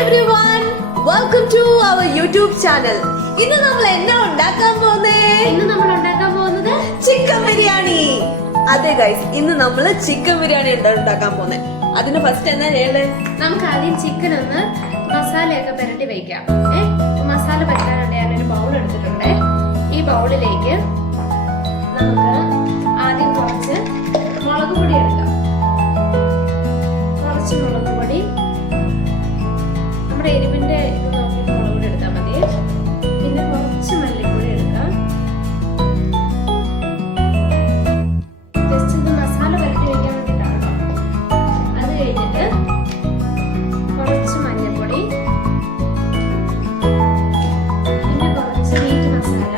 everyone, welcome to our YouTube channel. ഇന്ന് നമ്മൾ എന്നാ ഉണ്ടാക്കാൻ പോകുന്നത് ചിക്കൻ ബിരിയാണി. അതെ ഗൈസ്, ഇന്ന് നമ്മൾ ചിക്കൻ ബിരിയാണി ഉണ്ടാക്കാൻ പോകുന്നത്. അതിന് ഫസ്റ്റ് എന്നാ ചെയ്യേണ്ടത്? നമുക്ക് ആദ്യം ചിക്കൻ ഒന്ന് മസാലയൊക്കെ പുരട്ടി വെക്കാം. മസാല പറ്റാനായിട്ട് ഞാനൊരു ബൗൾ എടുത്തിട്ടുണ്ട്. ഈ ബൗളിലേക്ക് നമുക്ക് ആദ്യം കുറച്ച് മുളക് പൊടി എടുക്കാം. കുറച്ച് മുളക് പൊടി, നമ്മുടെ എരിവിന്റെ ഇത് നോക്കിയിട്ട് മുളക് പൊടി എടുത്താൽ മതി. പിന്നെ കുറച്ച് മല്ലിപ്പൊടി എടുക്കാം. ജസ്റ്റ് ഇത് മസാല പുരട്ടി വെക്കാൻ വേണ്ടിയിട്ടാണ്. അത് കഴിഞ്ഞിട്ട് കുറച്ച് മഞ്ഞൾപ്പൊടി, പിന്നെ കുറച്ച് മീറ്റ് മസാല.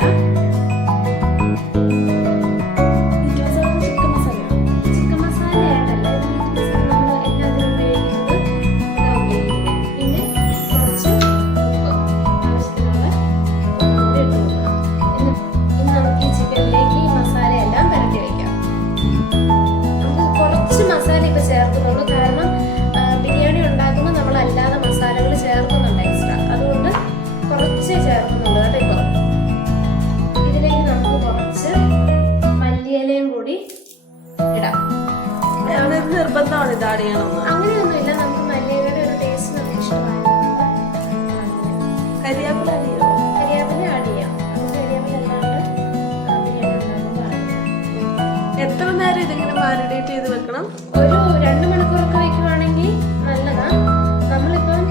ചിക്കൻ മസാല ആയിട്ടല്ല, മീറ്റ് മസാല നമ്മൾ എല്ലാത്തിനും ഉപയോഗിക്കുന്നത്. പിന്നെ കുറച്ച് ഉപ്പ്, ആവശ്യത്തിനുള്ള ഉപ്പ് ഇട്ട് കൊടുക്കണം. ഇന്ന് നമുക്ക് ഈ ചിക്കനിലേക്ക് ഈ മസാലയെല്ലാം പുരട്ടി വയ്ക്കാം. നമുക്ക് കുറച്ച് മസാല ഇപ്പൊ ചേർക്കുന്നുള്ളൂ, കാരണം ബിരിയാണി ഉണ്ടാക്കുമ്പോൾ നമ്മൾ അല്ലാതെ മസാലകൾ ചേർക്കുന്നുണ്ട് എക്സ്ട്രാ. അതുകൊണ്ട് കുറച്ച് ചേർക്കുന്നുണ്ട് കേട്ടോ. ഇപ്പൊ ഇതിലേക്ക് നമുക്ക് കുറച്ച് മല്ലിയിലയും കൂടി ഇടാം. നിർബന്ധമാണ് ഇത് ആഡ് ചെയ്യണമെന്ന്. അങ്ങനെയൊന്നുമില്ല, നമുക്ക് മല്ലിയിലയുടെ ഒരു ടേസ്റ്റ് നമുക്ക് ഇഷ്ടമായതുകൊണ്ട് കരിയാപ്പില ആഡ് ചെയ്യണോ? കരിയാപ്പില ആഡ് ചെയ്യാം. നമുക്ക് കരിയാപ്പില അല്ലാണ്ട് ബിരിയാണി ഉണ്ടാക്കുമ്പോൾ ആഡ് ചെയ്യാം. എത്ര നേരം ഇതിങ്ങനെ മാരിനേറ്റ് ചെയ്ത് വെക്കണം? ഒരു 2 മണിക്കൂറൊക്കെ വെക്കുവാണെങ്കിൽ നല്ലതാ. നമ്മളിപ്പം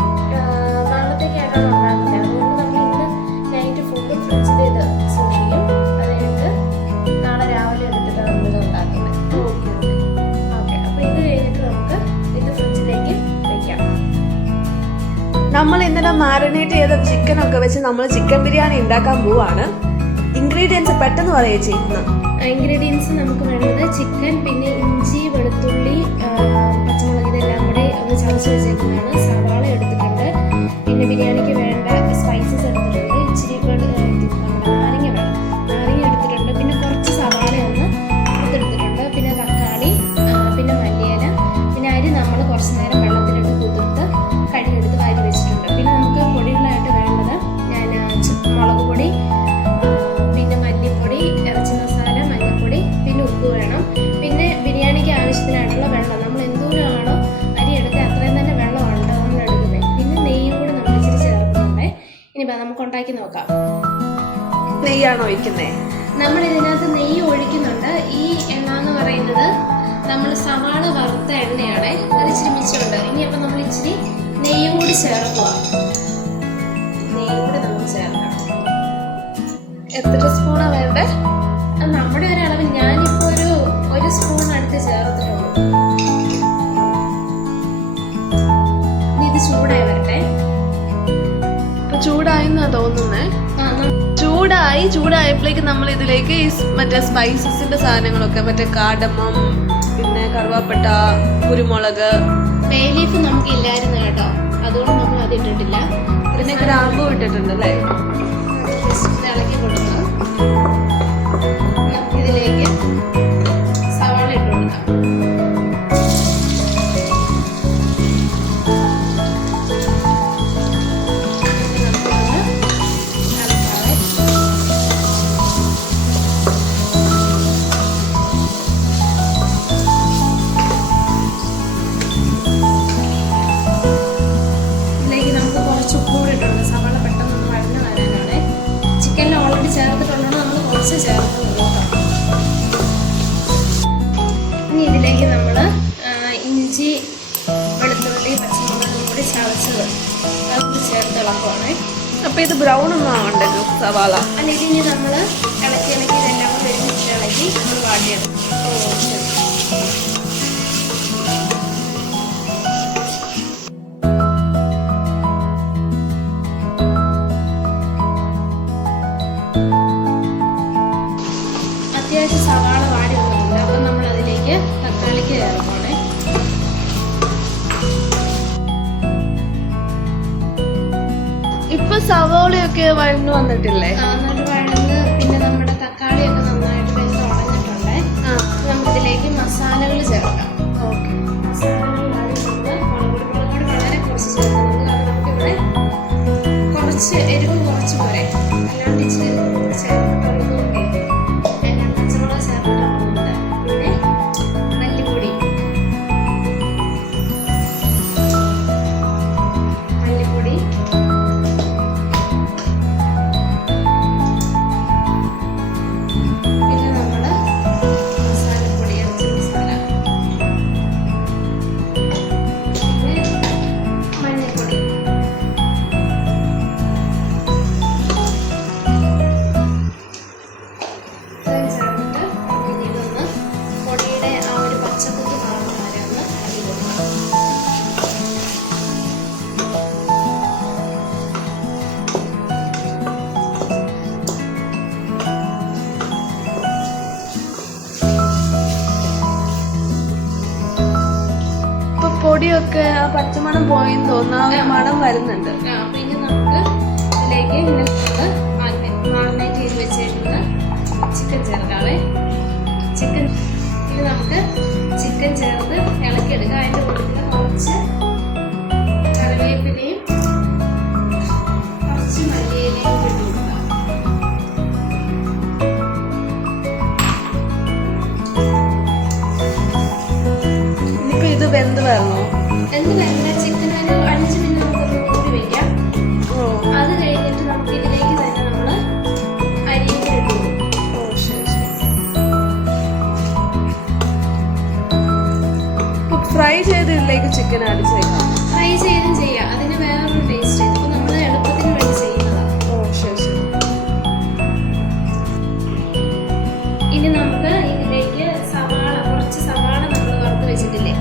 നാളത്തേക്കായിട്ടാണ് ഉണ്ടാക്കുന്നത്. അതുകൊണ്ട് നമ്മൾ ഇന്ന് നൈറ്റ് ഫുഡും ഫ്രിഡ്ജിൽ ഇത് സൂക്ഷിക്കും. അത് കഴിഞ്ഞിട്ട് നാളെ രാവിലെ എടുത്തിട്ടാണ് നമ്മളിത് ഉണ്ടാക്കുന്നത്. ഓക്കെ, അപ്പൊ ഇത് കഴിഞ്ഞിട്ട് നമുക്ക് ഇത് ഫ്രിഡ്ജിലേക്ക് വെക്കാം. നമ്മൾ ഇന്നലെ മാരിനേറ്റ് ചെയ്ത ചിക്കൻ ഒക്കെ വെച്ച് നമ്മൾ ചിക്കൻ ബിരിയാണി ഉണ്ടാക്കാൻ പോവാണ്. ഇൻഗ്രീഡിയൻസ് പെട്ടെന്ന് പറയുക ചെയ്യുന്ന. ഇൻഗ്രീഡിയൻസ് നമുക്ക് വേണ്ടത് ചിക്കൻ, പിന്നെ ഇഞ്ചി, വെളുത്തുള്ളി, പച്ചമുളക്, ഇതെല്ലാം കൂടി ഒന്ന് ചതച്ച് വെച്ചേക്കുന്നതാണ്. സവാള എടുത്തിട്ടുണ്ട്. പിന്നെ ബിരിയാണിക്ക് വേണ്ട സ്പൈസസ് എടുത്തിട്ടുണ്ട്. ഇച്ചിരി നാരങ്ങ വേണം, നാരങ്ങ എടുത്തിട്ടുണ്ട്. പിന്നെ കുറച്ച് സവാള ഒന്ന് എടുത്തിട്ടുണ്ട്. പിന്നെ തക്കാളി, പിന്നെ മല്ലിയില, പിന്നെ അരി നമ്മൾ കുറച്ച് നേരം വെള്ളത്തിലിട്ട് കുതിർത്ത് കഴുകിയെടുത്ത് വാരി വെച്ചിട്ടുണ്ട്. പിന്നെ നമുക്ക് പൊടികളായിട്ട് വേണ്ടത് ഞാൻ മുളക് പൊടി, പിന്നെ മല്ലിപ്പൊടി, ഇറച്ചി മസാല, മഞ്ഞൾപ്പൊടി, പിന്നെ ഉപ്പ് വേണം. പിന്നെ ബിരിയാണിക്ക് ആവശ്യത്തിനായിട്ടുള്ള വെള്ളം, നമ്മൾ എന്തോരാണോ അരി എടുക്കുക അത്രയും തന്നെ വെള്ളമാണ് നമ്മൾ എടുക്കുന്നത്. പിന്നെ നെയ്യും കൂടി നമ്മൾ ഇച്ചിരി ചേർക്കുന്നുണ്ട്. ഇനിയിപ്പോൾ നമുക്ക് ഉണ്ടാക്കി നോക്കാം. നെയ്യാണോ ഒഴിക്കുന്നേ? നമ്മൾ ഇതിനകത്ത് നെയ്യ് ഒഴിക്കുന്നുണ്ട്. ഈ എണ്ണ എന്ന് പറയുന്നത് നമ്മൾ സവാള വറുത്ത എണ്ണയാണ്. അത് ഇച്ചിരി മിച്ചമുണ്ട്. ഇനിയപ്പോൾ നമ്മൾ ഇച്ചിരി നെയ്യും കൂടി ചേർക്കുക. നെയ്യും കൂടി നമുക്ക് ചേർക്കാം. എത്ര സ്പൂണാ വേണ്ടേ? നമ്മുടെ ഒരു അളവ്, ഞാനിപ്പോ ഒരു സ്പൂൺ അടുത്ത് ചേർത്തിട്ടുള്ളൂ. ഇത് ചൂടായി വരട്ടെ. ഇപ്പൊ ചൂടായിന്നാ തോന്നുന്നേ. ചൂടായപ്പോഴേക്ക് നമ്മൾ ഇതിലേക്ക് ഈ മറ്റേ സ്പൈസസിന്റെ സാധനങ്ങളൊക്കെ, മറ്റേ കാടമം, പിന്നെ കറുവാപ്പട്ട, കുരുമുളക്, ബേ ലീഫ് നമുക്ക് ഇല്ലായിരുന്നു കേട്ടോ, അതുകൊണ്ട് നമ്മൾ അത് ഇട്ടിട്ടില്ല. പിന്നെ ഗ്രാമ്പൂ ഇട്ടിട്ടുണ്ട് അല്ലേ? ജസ്റ്റ് ഇളക്കി കൊടുക്കുക. ഇതിലേക്ക് സവാള ഇട്ട് കൊടുക്കാം. ഇതിലേക്ക് നമുക്ക് കുറച്ച് ഉപ്പ് കൂടി ഇട്ടുണ്ട്. സവാള പെട്ടെന്ന് വഴന്ന് വരാനാണ്. ചിക്കനിൽ ഓൾറെഡി ചേർത്തിട്ടുള്ളത് നമ്മൾ കുറച്ച് ചേർക്കുന്നുള്ളൂ കേട്ടോ. ഇനി ഇതിലേക്ക് നമ്മൾ ഇഞ്ചി, വെളുത്തുള്ളി, പച്ചമുളകും കൂടി ചതച്ചത് അത് ചേർത്ത് ഇളക്കുവാണ്. അപ്പൊ ഇത് ബ്രൗൺ ഒന്നും ആവണ്ടേ സവാള? അല്ല, ഇതിനി നമ്മൾ ഇളക്കി ഇതെല്ലാം കൂടി ഒരുമിച്ച് ഇളക്കി നമ്മൾ വാട്ടിയെടുക്കും. അത്യാവശ്യം സവാള വാടി വന്നിട്ടുണ്ട്. അപ്പം നമ്മൾ അതിലേക്ക് തക്കാളിക്ക് ചേർക്കുവാണ്. ഇപ്പൊ സവാളയൊക്കെ വഴന്നു വന്നിട്ടില്ലേ? നന്നായിട്ട് വഴന്ന്, പിന്നെ നമ്മുടെ തക്കാളിയൊക്കെ നന്നായിട്ട് വെച്ച് ഉടഞ്ഞിട്ടുണ്ട്. നമുക്കിതിലേക്ക് മസാലകൾ ചേർക്കാം. മസാലകൾ വളരെ കുറച്ച് ചേർക്കുന്നുണ്ട്. കാരണം നമുക്ക് കുറച്ച് എരിവ് കുറച്ച് പോരെ, അല്ലാണ്ട് ഇച്ചിരി എരിവ് കൂടി ചേർത്തിട്ടുള്ളതുകൊണ്ടേ ഞാൻ പച്ചമുളക് ചേർത്തിട്ടാണ് പോകുന്നത്. പിന്നെ മല്ലിപ്പൊടി പിന്നെ നമ്മള് മസാലപ്പൊടി, ഇറച്ചി മസാല, പിന്നെ മഞ്ഞൾപ്പൊടി. ഇത്രയും ചേർത്തിട്ട് ഇനി ഇതൊന്ന് പൊടിയുടെ ആ ഒരു പച്ചക്കുത്ത് മാറുന്ന വരെ ഒന്ന് ഇളക്കി കൊടുക്കണം. ഇപ്പൊ പൊടിയൊക്കെ ആ പച്ചമണം പോയെന്ന് തോന്നുന്നു, ആ ഒരു മണം വരുന്നുണ്ട്. അപ്പൊ ഇനി നമുക്ക് ഇതിലേക്ക് ഇങ്ങനെ മാറിനേറ്റ് ചെയ്ത് വെച്ചേക്കുന്ന ചിക്കൻ ചേർക്കാവേ. ചിക്കൻ ഇത് നമുക്ക് ചിക്കൻ ചേർത്ത് ഇളക്കിയെടുക്കാം. അതിൻ്റെ കൂട്ടത്തിൽ കുറച്ച് കറിവേപ്പിലയും കുറച്ച് മല്ലിയിലയും ഇട്ട് കൊടുക്കാം. ഇനിയിപ്പോ ഇത് വെന്ത് വരണോ? എന്ത് വേണ്ട, ചിക്കൻ ഒരു 5 മിനിറ്റ് നമുക്കൊന്ന് മൂടി വെക്കാം. അത് കഴിഞ്ഞിട്ട് നമുക്ക് ഇതിലേക്ക് തന്നെ നമ്മൾ അരിയും കൂടി ഇട്ട് കൊടുക്കും. ഫ്രൈ ചെയ്ത് ഇതിലേക്ക് ചിക്കൻ ആഡ് ചെയ്യാം. ഫ്രൈ ചെയ്തും ചെയ്യാം, അതിന് വേറൊരു ടേസ്റ്റ്. ഇതിപ്പോൾ നമ്മൾ എളുപ്പത്തിന് വേണ്ടി ചെയ്യുന്നതാണ്. ഇനി നമുക്ക് ഇതിലേക്ക് കുറച്ച് സവാള നമ്മൾ വറുത്ത് വെച്ചിട്ടില്ലേ,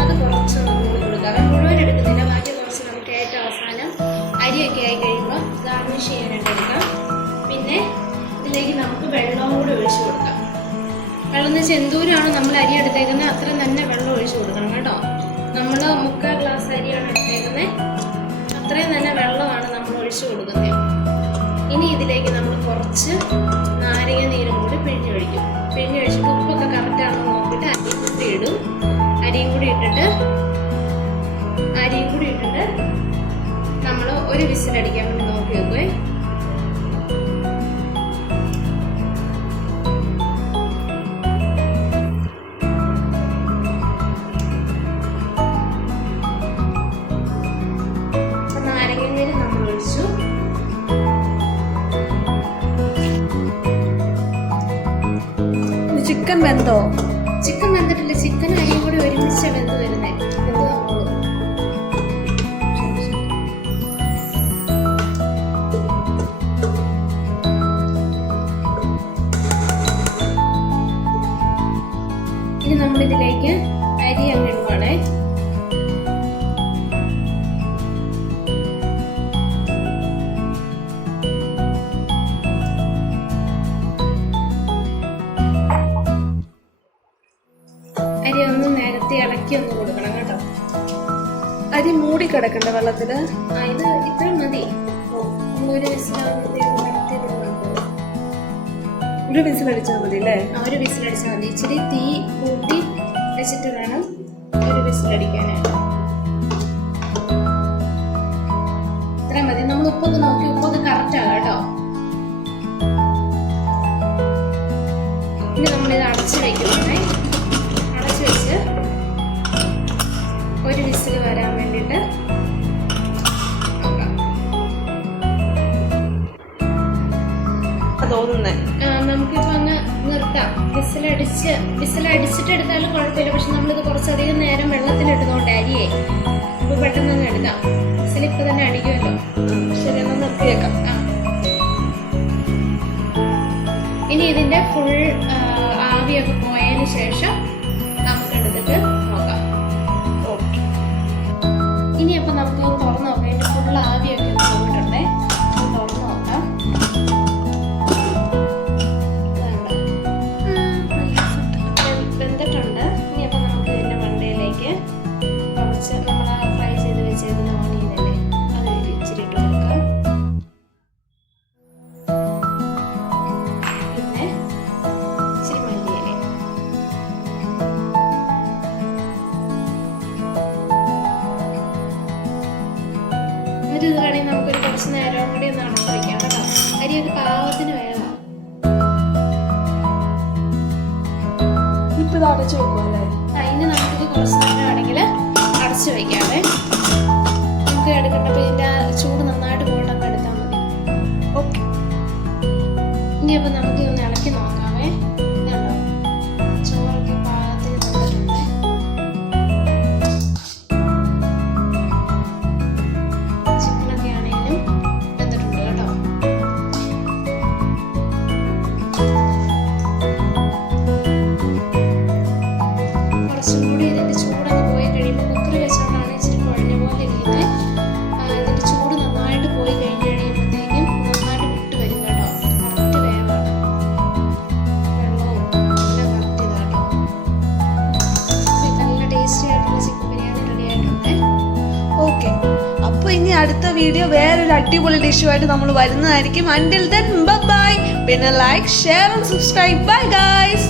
അത് കുറച്ചൊന്ന് കൂടി കൊടുക്കാം. മുഴുവൻ എടുക്കുന്നില്ല, ബാക്കി കുറച്ച് നമുക്ക് ഏറ്റവും അവസാനം അരിയൊക്കെ ആയി കഴിയുമ്പോൾ ഗാർണിഷ് ചെയ്യാനായിട്ട് എടുക്കാം. പിന്നെ ഇതിലേക്ക് നമുക്ക് വെള്ളവും കൂടി ഒഴിച്ചു കൊടുക്കാം. വെള്ളം എന്ന് വെച്ചാൽ എന്തോരാണ് നമ്മൾ അരി എടുത്തേക്കുന്നത് അത്ര തന്നെ വെള്ളം ഒഴിച്ചു കൊടുക്കണം കേട്ടോ. നമ്മൾ 3/4 ഗ്ലാസ് അരിയാണ് എടുത്തേക്കുന്നത്, അത്രയും തന്നെ വെള്ളമാണ് നമ്മൾ ഒഴിച്ചു കൊടുക്കുന്നത്. ഇനി ഇതിലേക്ക് നമ്മൾ കുറച്ച് നാരങ്ങ നീരും കൂടി പിഴിഞ്ഞൊഴിക്കും. പിഴിഞ്ഞൊഴിച്ചിട്ട് ഉപ്പൊക്കെ കറക്റ്റാണെന്ന് നോക്കിയിട്ട് അരിയും കൂടി ഇടും. അരിയും കൂടി ഇട്ടിട്ട് നമ്മൾ ഒരു വിസിലടിക്കാൻ വേണ്ടി നോക്കി വെക്കുവേ. നാരങ്ങനീര് നമ്മൾ ഒഴിച്ചു. ചിക്കൻ വെന്തോ? ചിക്കൻ വെന്തിട്ടില്ല, ചിക്കൻ അരിയും കൂടി ഒരുമിച്ച് വെന്ത് വരുന്നേ. ഇനി നമ്മളിതിലേക്ക് അരി അങ്ങ് ഇടുവാണേ. അരി ഒന്ന് നേരത്തെ ഇളക്കി ഒന്ന് കൊടുക്കണം കേട്ടോ. അരി മൂടി കിടക്കണ്ട വെള്ളത്തില്? ഇത് ഇത്ര മതി. ഒരു വിസിലാകുമ്പോഴത്തേക്കും ഒരു വിസിലടിച്ചാൽ മതി അല്ലേ? ഒരു വിസിലടിച്ചാൽ മതി. ഇച്ചിരി തീ കൂട്ടി വെച്ചിട്ട് വേണം ഒരു വിസിലടിക്കാനായിട്ട്. ഇത്ര മതി. നമ്മൾ ഉപ്പൊക്കെ നോക്കി, ഉപ്പൊക്കെ കറക്റ്റ് ആകാം കേട്ടോ. ഇനി നമ്മളിത് അടച്ച് വെക്കുവാണേ. അടച്ച് വെച്ച് ഒരു വിസിൽ വരാൻ വേണ്ടിയിട്ട് തോന്നുന്നേ. നമുക്കിപ്പോ അങ്ങ് നിർത്താം. വിസിലടിച്ചിട്ട് എടുത്താലും കുഴപ്പമില്ല. പക്ഷെ നമ്മളിത് കുറച്ചധികം നേരം വെള്ളത്തിലിട്ടുന്നോണ്ട് അരിയെ അപ്പൊ പെട്ടെന്ന് അങ്ങ് എടുക്കാം. വിസിലിപ്പോ തന്നെ അടിക്കുമല്ലോ. ശരി, ഒന്ന് നിർത്തിയേക്കാം. ഇനി ഇതിന്റെ ഫുൾ ആവിയൊക്കെ പോയതിന് ശേഷം നമുക്ക് എടുത്തിട്ട് നോക്കാം. ഓക്കെ. ഇനി അപ്പൊ നമുക്ക് തുറന്ന് നോക്കാം. ഇതിന്റെ ഫുൾ ആവിയൊക്കെ പോയിട്ടുണ്ടേ. തുറന്ന് നോക്കാം. വെന്തിട്ടുണ്ട്. ഇനി അപ്പൊ നമുക്ക് ഇതിന്റെ മണ്ടയിലേക്ക് കുറച്ച് നമ്മൾ ഫ്രൈ ചെയ്ത് വെച്ചേക്കുന്ന ഓണിയനല്ലേ, അത് ഇച്ചിരി ഇട്ട് കൊടുക്കാം. പിന്നെ ഇച്ചിരി മല്ലിയില. എന്നിട്ട് ഇത് വേണമെങ്കിൽ നമുക്കൊരു കുറച്ച് നേരം കൂടി ഒന്ന് അടച്ചു വയ്ക്കാം കേട്ടോ. അരിയൊക്കെ പാകത്തിന് വേണം. ഇപ്പൊ ഇത് അടച്ചു വെക്കും അല്ലേ? ഇനി നമുക്കിത് കുറച്ച് നേരം ആണെങ്കിൽ അടച്ചു വയ്ക്കാവേ. നമുക്ക് എടുക്കേണ്ടപ്പോൾ ഇതിൻ്റെ ചൂട് നന്നായിട്ട് പോയിട്ടൊക്കെ എടുത്താൽ മതി. ഓക്കെ. ഇനി അപ്പോൾ നമുക്ക് ഒന്ന് ഇളക്കി നോക്കാവേ. കണ്ടോ ചോറൊക്കെ പാകത്തിന് തന്നിട്ടുണ്ട്. ചിക്കനൊക്കെ ആണെങ്കിലും വെന്തിട്ടുണ്ട് കേട്ടോ. കുറച്ചും കൂടി ഇതിൻ്റെ ചൂടൊക്കെ പോയി കഴിയുമ്പോൾ കുക്കറിൽ വെച്ചുകൊണ്ടാണ് ഇച്ചിരി കുഴഞ്ഞ പോലെ ഇരിക്കുന്നത്. ഇതിൻ്റെ ചൂട് നന്നായിട്ട് പോയി കഴിഞ്ഞ് കഴിയുമ്പോഴത്തേക്കും നന്നായിട്ട് വിട്ട് വരും കേട്ടോ. കറക്റ്റ് വേവാണ്. വെള്ളവും എല്ലാം കറക്റ്റ് ഇതാട്ടോ. നല്ല ടേസ്റ്റി ആയിട്ടുള്ള ചിക്കൻ ബിരിയാണി റെഡി ആയിട്ടുണ്ട്. ഓക്കെ. അപ്പൊ ഇനി അടുത്ത വീഡിയോ വേറൊരു അടിപൊളി ഡിഷുമായിട്ട് നമ്മൾ വരുന്നതായിരിക്കും. Until then, bye bye. പിന്നെ like, share and subscribe. Bye guys.